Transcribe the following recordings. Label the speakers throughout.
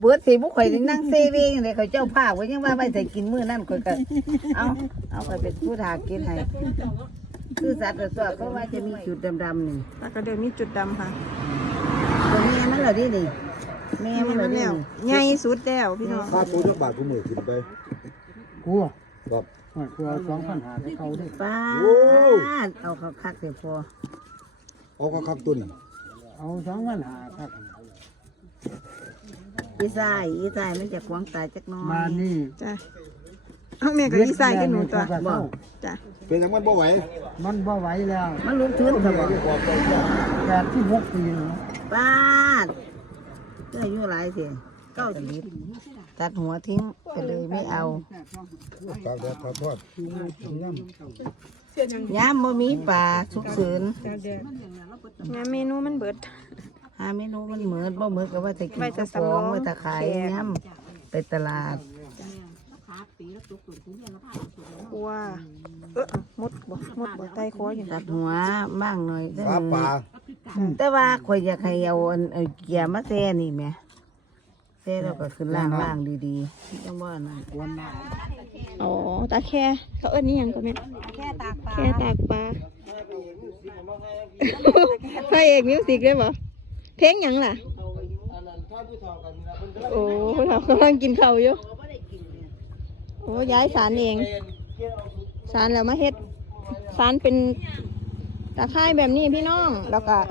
Speaker 1: เบิดสิบุข่อยนั่งเซเวงเลยเขาเจ้าภาพว่ายังว่าไม่ใส่กินมื้อนั่นข่อยก็เอาข่อยเป็นผู้ทากินให้คือสัตว์ตัวเขาว่าจะมีจุดดำๆนี่
Speaker 2: แล้วก็เดี๋ยวมีจุดดำค่ะ
Speaker 1: ตัวแม่มันเหรอดินี่แม่มันเหรอดิ
Speaker 2: ใหญ่สุดแล้วพี่น้อง
Speaker 3: ค่าตัวจักบาทกูมือขึ้นไป
Speaker 4: กูอ่ะ
Speaker 3: ครับ
Speaker 4: กูเอา2,500ให้เขาดิ
Speaker 1: ป้าเอาเขาคักเดี๋ยวพอ
Speaker 3: เอาก็คักตัวนี่
Speaker 4: เอา2,500ครับ
Speaker 1: อีสายมันจะขวางตายจักน้อย
Speaker 4: มานี่
Speaker 2: จ้ะเอาแม่ก็ดีไซน์ขึ้นหนูตัว
Speaker 1: บอก
Speaker 2: จ้ะ
Speaker 3: เป็นยังมันบ่ไหว
Speaker 4: มันบ่ไหวแล้ว
Speaker 1: มันลุกทื้นครับบอก
Speaker 4: 86ปีแล้ว
Speaker 1: ป้าเจ้าอายุหลายสิ90ตัดหัวทิ้งไปเลยไม่เอา
Speaker 3: ตากแดดตากทอดย่ำ
Speaker 1: ย้ำบ่มีปลาสุกสืน
Speaker 2: งานเมนูมันเบิด
Speaker 1: หาเมนูมันเหมือนบ่เหมือนกับว่าจะกิน
Speaker 2: ไว้จะ
Speaker 1: ข้าวฟอง
Speaker 2: สำรอง
Speaker 1: ไว้จะขายย้ำไปตลาด
Speaker 2: กลัวมดบ่ใต้คออยู่
Speaker 1: ตัดหัวบ้างหน่อยได้
Speaker 3: ปลาปลา
Speaker 1: แต่ว่าข่อยอยากให้เอาเอาเกียร์มาแซ่นี่แหมแซ่แล้วก็ขึ้นล่างดีๆจังบ่นั่น
Speaker 4: กวนน้
Speaker 2: อ๋อตาแค่เขาเอิ้นนี่หยังก็แม่แค่ตากปลาพระเอกมิวสิกได้บ่เพลงหยังล่ะโอ้เรากำลังกินข้าวอยู่โอ้ย้ายสารเองสารแล้วมาเฮ็ดสารเป็นตะไคร้แบบนี้พี่น้องแล้วก็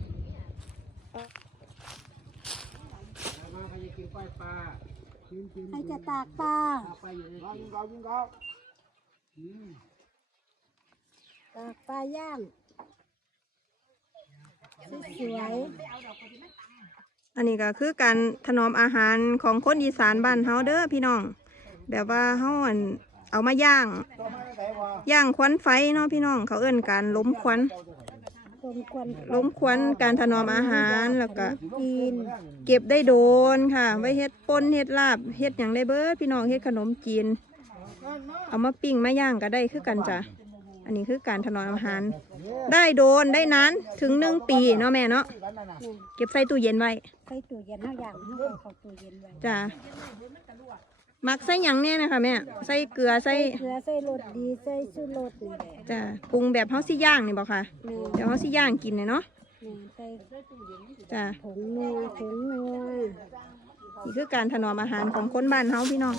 Speaker 5: ใครจะตากปลาตากปลาย่างสวย
Speaker 2: อันนี้ก็คือการถนอมอาหารของคนอีสานบ้านเฮาเด้อพี่น้องแบบว่าเฮาอั่นเอามาย่างควันไฟเนาะพี่น้องเขาเอิ้นการล้มควัน
Speaker 5: ๆต้มควัน
Speaker 2: ล้มควันการถนอมอาหารแล้วก็
Speaker 5: กิน
Speaker 2: เก็บได้โดนค่ะ ไว้เฮ็ดป่นเฮ็ดลาบเฮ็ดอย่างได้เบิดพี่น้องเฮ็ดขนมจีนเอามาปิ้งมาย่างก็ได้คือกันจ้ะอันนี้คือการถนอมอาหาร ได้โดนได้นานถึง1 ปีเนาะแม่เนาะเก็บใส่ตู้เย็นไว้
Speaker 5: ใส่ตู้เย็นเอาอย่างเอาเข้าตู้เย็นไว้
Speaker 2: จ้ะมักใส่หยังเนี่ยนะคะแม่ใส่เกลือใส่
Speaker 5: เกลือใส่รสดีใส่ชูรสนี่แหละ
Speaker 2: จ้ะปรุงแบบเฮาสิย่างนี่บ่ค่ะ
Speaker 5: แม่
Speaker 2: เดี๋ยวเฮาสิย่างกินเนี่ยเนาะ
Speaker 5: แม่ใส่
Speaker 2: จ้ะ
Speaker 5: ผงนัวผงนัว
Speaker 2: นี่คือการถนอมอาหารของคนบ้านเฮาพี่น้อง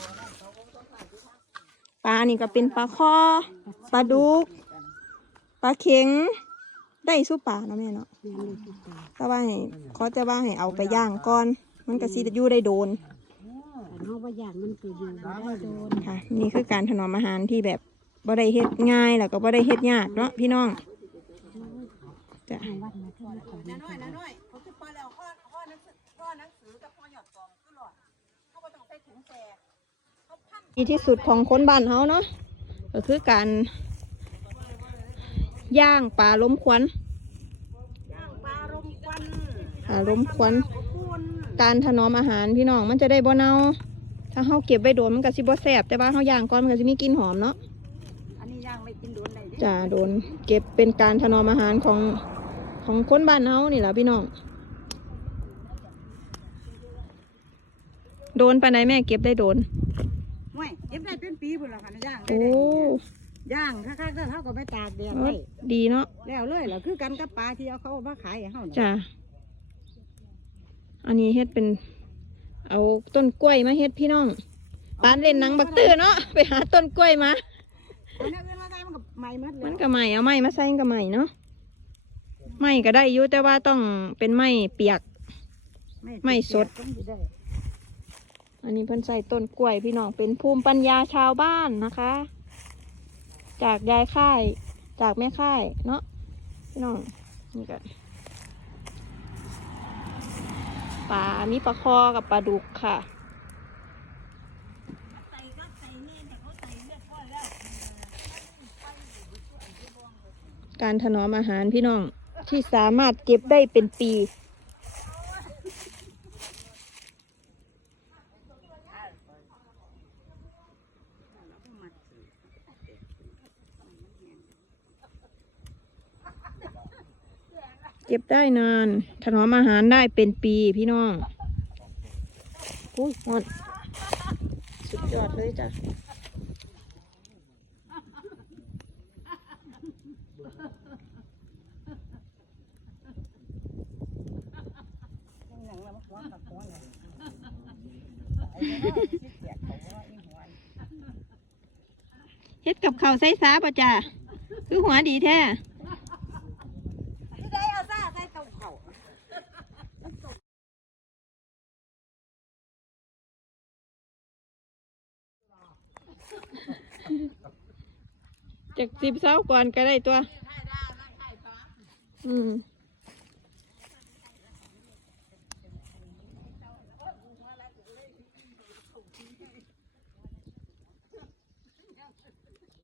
Speaker 2: ปลานี่ก็เป็นปลาคอปลาดุกปลาเข็งได้สู้ปลาเนาะแม่เนาะ
Speaker 5: แม่เลยทุกปลา
Speaker 2: แต่ว่าให้เขาจะว่าให้เอาไปย่างก่อนมันก็สิอยู่ได้โดน
Speaker 5: แต่เอาว่าอย่างมันก็อยู่บ่ได้โดน
Speaker 2: ค่ะ นี่คือการถนอมอาหารที่แบบบ่ได้เฮ็ดง่ายแล้วก็บ่ได้เฮ็ดยากเนาะพี่น้องจ้ะ
Speaker 5: ทางวัดมาที่นี่ก่อน
Speaker 2: ดีที่สุดของคนบ้านเฮาเนาะก็คือการย่างปลาล้มควันล้มควันการถนอมอาหารพี่น้องมันจะได้บ่เน่าถ้าเฮาเก็บไว้โดนมันก็สิบ่แซ่บแต่ว่าเฮาย่างก่อนมันก็สิมีกลิ่นหอมเนาะ
Speaker 1: อันนี้ย่างไม่กินโดนได้
Speaker 2: จ้าโดนเก็บเป็นการถนอมอาหารของคนบ้านเฮานี่แหละพี่น้องโดนไปไหนแม่เก็บได้โดน
Speaker 1: ไม่เก็บได้เป็นปีพุ่นละค่ะย่าง
Speaker 2: โอ้
Speaker 1: ย่างค่าๆเท่ากับไปตากแดด
Speaker 2: เอ
Speaker 1: ไว้
Speaker 2: อดีเนาะ
Speaker 1: แล้วเลยเหรอคือกันกับปลาที่เอาเขามาขายให้เฮา
Speaker 2: จ้าอันนี้เฮ็ดเป็นเอาต้นกล้วยมาเฮ็ดพี่น้องปานเล่นหนังบักตื้อเนาะไปหาต้นกล้วยมา
Speaker 1: อันนี้เป็นว่าไงมันก็ใหม่หมดเลย
Speaker 2: มันก็ใหม่เอาไม้มาใส่ก็ใหม่เนาะไม้ก็ได้อยู่แต่ว่าต้องเป็นไม้เปียก ไม่สด อันนี้เพิ่นใส่ต้นกล้วยพี่น้องเป็นภูมิปัญญาชาวบ้านนะคะ จากยายค่ายจากแม่ค่ายเนาะพี่น้องนี่กันปลามีปลาคอกับปลาดุกค่ะ การถนอมอาหารพี่น้องที่สามารถเก็บได้เป็นปี เก็บได้นานถนอมอาหารได้เป็นปีพี่น้องอุ้ยหอนสุดยอดเลยจ้ะเฮ็ดกับข้าวใส่สาป่ะจ้ะคือหัวดีแท้จาก10 เช้าก่อนก็ได้ตัว